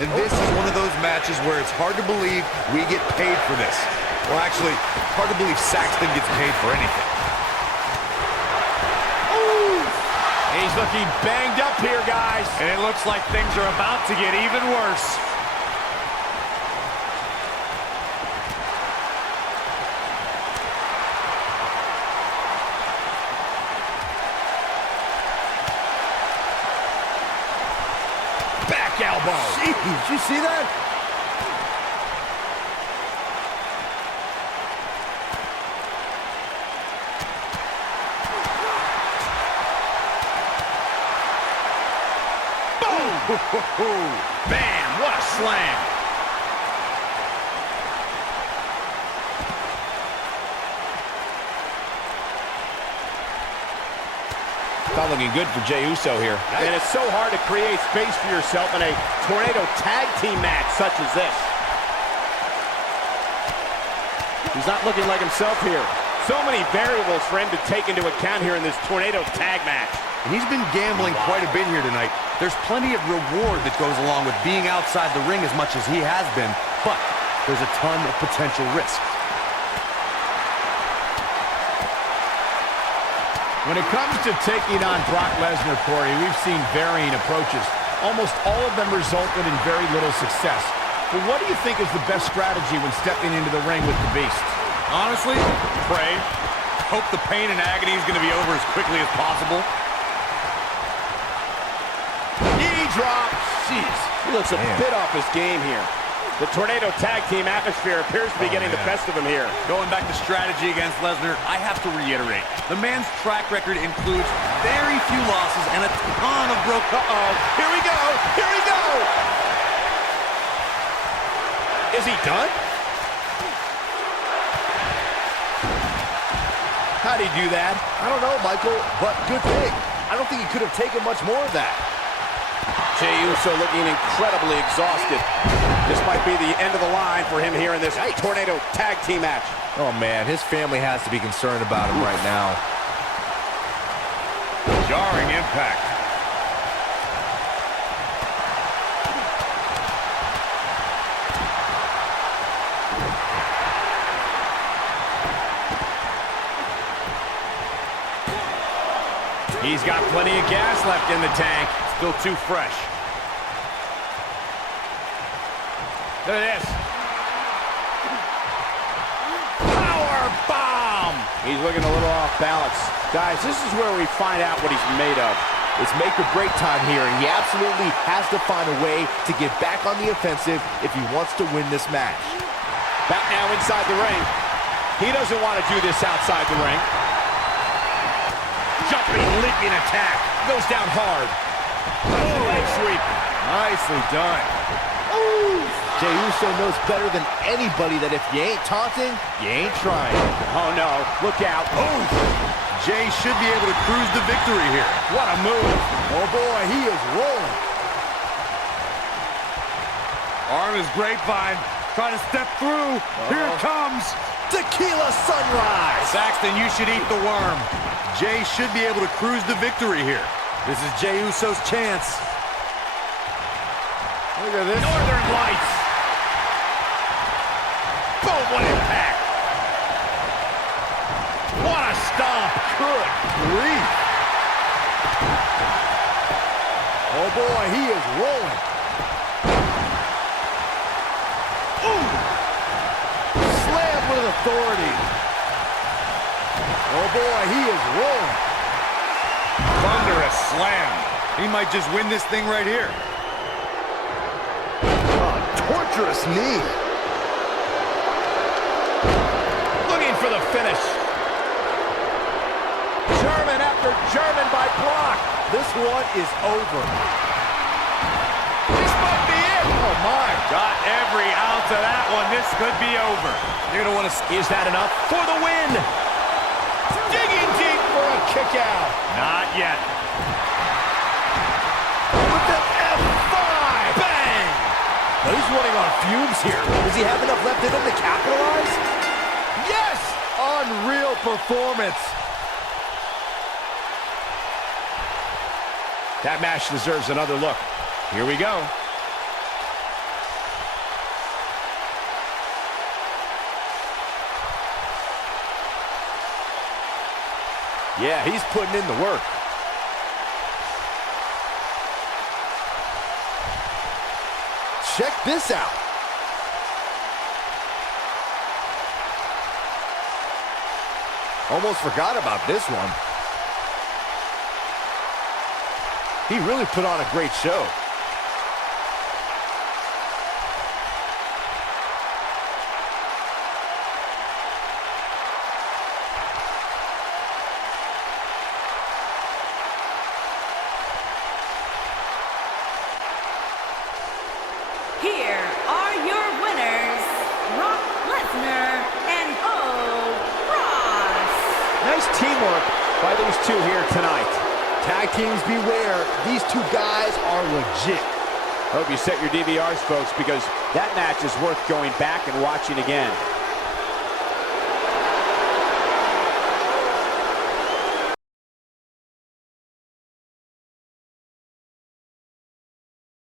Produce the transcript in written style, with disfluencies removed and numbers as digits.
And this is one of those matches where it's hard to believe we get paid for this. Well, actually, hard to believe Saxton gets paid for anything. Ooh. He's looking banged up here, guys. And it looks like things are about to get even worse. Back elbow. Jeez, did you see that? Bam! What a slam! Not looking good for Jey Uso here. And it's so hard to create space for yourself in a tornado tag team match such as this. He's not looking like himself here. So many variables for him to take into account here in this tornado tag match. He's been gambling quite a bit here tonight. There's plenty of reward that goes along with being outside the ring as much as he has been, but there's a ton of potential risk. When it comes to taking on Brock Lesnar, Corey, we've seen varying approaches. Almost all of them resulted in very little success. But what do you think is the best strategy when stepping into the ring with the Beast? Honestly, pray. Hope the pain and agony is going to be over as quickly as possible. Knee drop. Jeez. He looks a bit off his game here. The tornado tag team atmosphere appears to be getting the best of him here. Going back to strategy against Lesnar, I have to reiterate, the man's track record includes very few losses and a ton of broke. Uh-oh. Here we go. Here we go. Is he done? How'd he do that? I don't know, Michael, but good thing. I don't think he could have taken much more of that. Jey Uso looking incredibly exhausted. This might be the end of the line for him here in this tornado tag team match. Oh, man, his family has to be concerned about him right now. Jarring impact. He's got plenty of gas left in the tank. Still too fresh. Look at this. Power bomb! He's looking a little off balance. Guys, this is where we find out what he's made of. It's make or break time here, and he absolutely has to find a way to get back on the offensive if he wants to win this match. Back now inside the ring. He doesn't want to do this outside the ring. Jumping, leaping attack. Goes down hard. Leg sweep. Nicely done. Ooh. Jey Uso knows better than anybody that if you ain't taunting, you ain't trying. Oh, no. Look out. Oh, Jey should be able to cruise the victory here. What a move. Oh, boy, he is rolling. Arm is grapevine. Trying to step through. Here it comes. Tequila Sunrise. Saxton, you should eat the worm. Jey should be able to cruise the victory here. This is Jey Uso's chance. Look at this. Northern Lights. Boom, what impact. What a stomp. Good grief. Oh, boy, he is rolling. Ooh. Slam with authority. Oh, boy, he is rolling. Thunderous slam. He might just win this thing right here. Torturous knee. Looking for the finish. German after German by Brock. This one is over. This might be it. Oh, my. Got every ounce of that one. This could be over. You're going to want to... Is that enough for the win? Digging deep for a kick out. Not yet. With the F5. Bang! Well, he's running on fumes here. Does he have enough left in him to capitalize? Yes! Unreal performance. That match deserves another look. Here we go. Yeah, he's putting in the work. Check this out. Almost forgot about this one. He really put on a great show. Here are your winners, Brock Lesnar and Omos. Nice teamwork by these two here tonight. Tag teams beware. These two guys are legit. Hope you set your DVRs, folks, because that match is worth going back and watching again.